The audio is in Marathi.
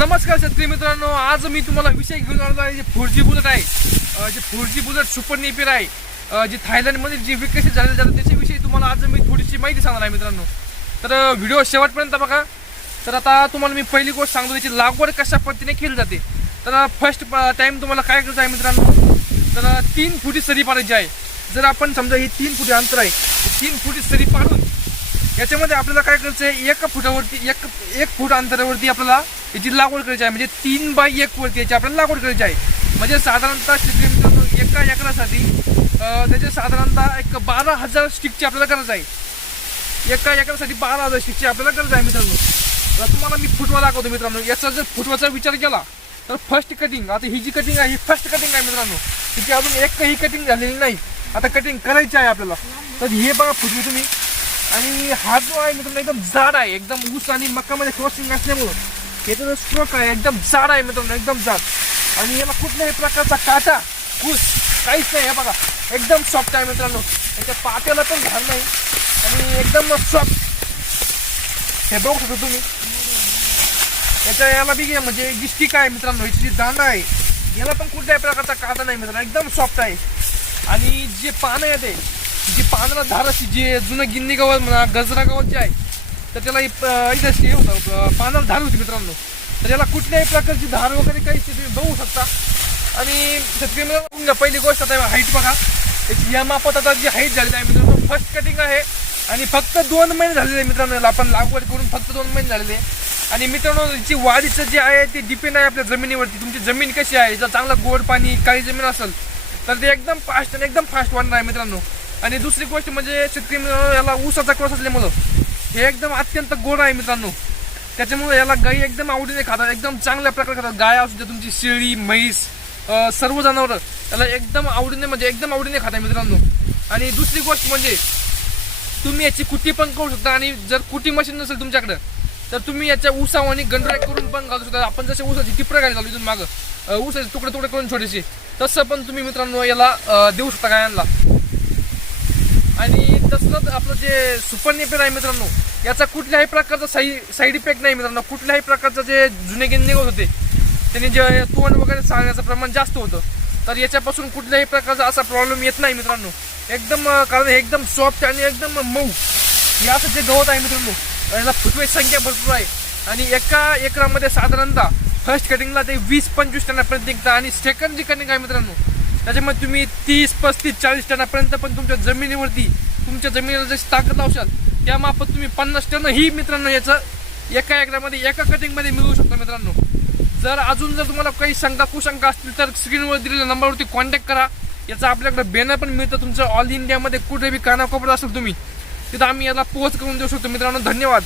नमस्कार शेतकरी मित्रांनो आज मी तुम्हाला विषय घेऊन आलो आहे जे फोर जी बुलेट आहे. जे four G bullet super Napier आहे जे थायलंडमध्ये जे विकसित झालेलं जातं त्याच्याविषयी तुम्हाला आज मी थोडीशी माहिती सांगणार आहे मित्रांनो. तर व्हिडिओ शेवटपर्यंत बघा. तर आता तुम्हाला मी पहिली गोष्ट सांगतो त्याची लागवड कशा पद्धतीने केली जाते. तर फर्स्ट टाईम तुम्हाला काय करायचं आहे मित्रांनो? तर तीन फुटी सरी पाडायची आहे. जर आपण समजा ही तीन फुटी अंतर आहे तीन फुटी सरी पाडून याच्यामध्ये आपल्याला काय करायचं आहे एका फुटावरती एक एक फूट अंतरावरती आपल्याला याची लागवड करायची आहे. म्हणजे तीन बाय एक वरती याची आपल्याला लागवड करायची आहे. म्हणजे साधारणतः शेतकरी मित्रांनो एका एकरासाठी त्याचे साधारणतः एक बारा हजार स्टिकची आपल्याला गरज आहे. एका एकरासाठी बारा हजार स्टिकची आपल्याला गरज आहे मित्रांनो. तर तुम्हाला मी फुटवा दाखवतो मित्रांनो. याचा जर फुटवाचा विचार केला तर फर्स्ट कटिंग आता ही जी कटिंग आहे ही फर्स्ट कटिंग आहे मित्रांनो. तिची अजून एकही कटिंग झालेली नाही. आता कटिंग करायची आहे आपल्याला. तर हे बघा फुटवी तुम्ही. आणि हा जो आहे मित्रांनो एकदम जाड आहे. एकदम ऊस आणि मक्कामध्ये क्रॉसिंग असल्यामुळं याचा जो स्ट्रोक आहे एकदम जाड आहे मित्रांनो एकदम जाड. आणि याला कुठल्याही प्रकारचा काटा कुस काहीच नाही हे बघा. एकदम सॉफ्ट आहे मित्रांनो. याच्या पात्याला पण घाल नाही. आणि एकदम सॉफ्ट हे बघू शकतो तुम्ही. याच्या याला बी म्हणजे गिस्टिक आहे मित्रांनो. याची जी दांडा आहे याला पण कुठल्याही प्रकारचा काटा नाही मित्रांनो. एकदम सॉफ्ट आहे. आणि जे पानं येते जी पानाला धार अशी जे जुनं गिन्नी गवत म्हणा गजरा गवत जे आहे तर त्याला एक, अं, इथं हे होतं. अं, पानाला धार होती मित्रांनो. तर याला कुठल्याही प्रकारची धार वगैरे काही तुम्ही बघू शकता. आणि शेतकरी मित्रांनो पहिली गोष्ट आता हाईट बघा. याची या मापात आता जी हाईट झालेली आहे मित्रांनो फर्स्ट कटिंग आहे. आणि फक्त दोन महिने झालेले आहे मित्रांनो याला. आपण लागवड करून फक्त दोन महिने झालेले आहे. आणि मित्रांनो जी वाढीचं जे आहे ते डिपेंड आहे आपल्या जमिनीवरती. तुमची जमीन कशी आहे? जर चांगलं गोड पाणी काळी जमीन असेल तर ते एकदम फास्ट आणि एकदम फास्ट वाढणार आहे मित्रांनो. आणि दुसरी गोष्ट म्हणजे शेतकरी मित्रांनो याला ऊसाचा क्रॉस असल्यामुळं हे एकदम अत्यंत गोड आहे मित्रांनो. त्याच्यामुळे याला गाई एकदम आवडीने खातात एकदम चांगल्या प्रकारे खातात. गाय असू द्या तुमची शेळी म्हैस सर्व जनावरं त्याला एकदम आवडीने म्हणजे एकदम आवडीने खातात मित्रांनो. आणि दुसरी गोष्ट म्हणजे तुम्ही याची कुटी पण करू शकता आणि जर कुटी मशीन नसेल तुमच्याकडे तर तुम्ही याच्या उत्साव आणि गंडराई करून पण घालू शकता. आपण जसे उसाची टिपरं घाली घालू इथून मागं उसाचे तुकडे तुकडे करून छोटेसे तसं पण तुम्ही मित्रांनो याला देऊ शकता गायांना. आणि तसंच आपलं जे सुपरनेपेर आहे मित्रांनो याचा कुठल्याही प्रकारचा साई साईड इफेक्ट नाही मित्रांनो. कुठल्याही प्रकारचं जे जुने गेंद निघत होते त्यांनी जे तोंड वगैरे सांगण्याचं प्रमाण जास्त होतं. तर याच्यापासून कुठल्याही प्रकारचा असा प्रॉब्लेम येत नाही मित्रांनो. एकदम कारण एकदम सॉफ्ट आणि एकदम मऊ. हे असं जे गवत आहे मित्रांनो याला फुटवेची संख्या भरपूर आहे. आणि एका एकरामध्ये साधारणतः फर्स्ट कटिंगला ते वीस पंचवीस टनापर्यंत निघतं. आणि सेकंड जी कटिंग आहे मित्रांनो त्याच्यामध्ये तुम्ही तीस पस्तीस चाळीस टनापर्यंत पण तुमच्या जमिनीवरती तुमच्या जमिनीला जशी ताकद लावशाल त्या माफत तुम्ही पन्नास टन ही मित्रांनो याचं एका एकरामध्ये एका कटिंगमध्ये मिळवू शकतो मित्रांनो. जर अजून जर तुम्हाला काही शंका कुशंका असतील तर स्क्रीनवर दिलेल्या नंबरवरती कॉन्टॅक्ट करा. याचा आपल्याकडे बॅनर पण मिळतं तुमचं. ऑल इंडियामध्ये कुठे बी कानाकोपऱ्यात असेल तुम्ही तिथं आम्ही याला पोहोच करून देऊ शकतो मित्रांनो. धन्यवाद.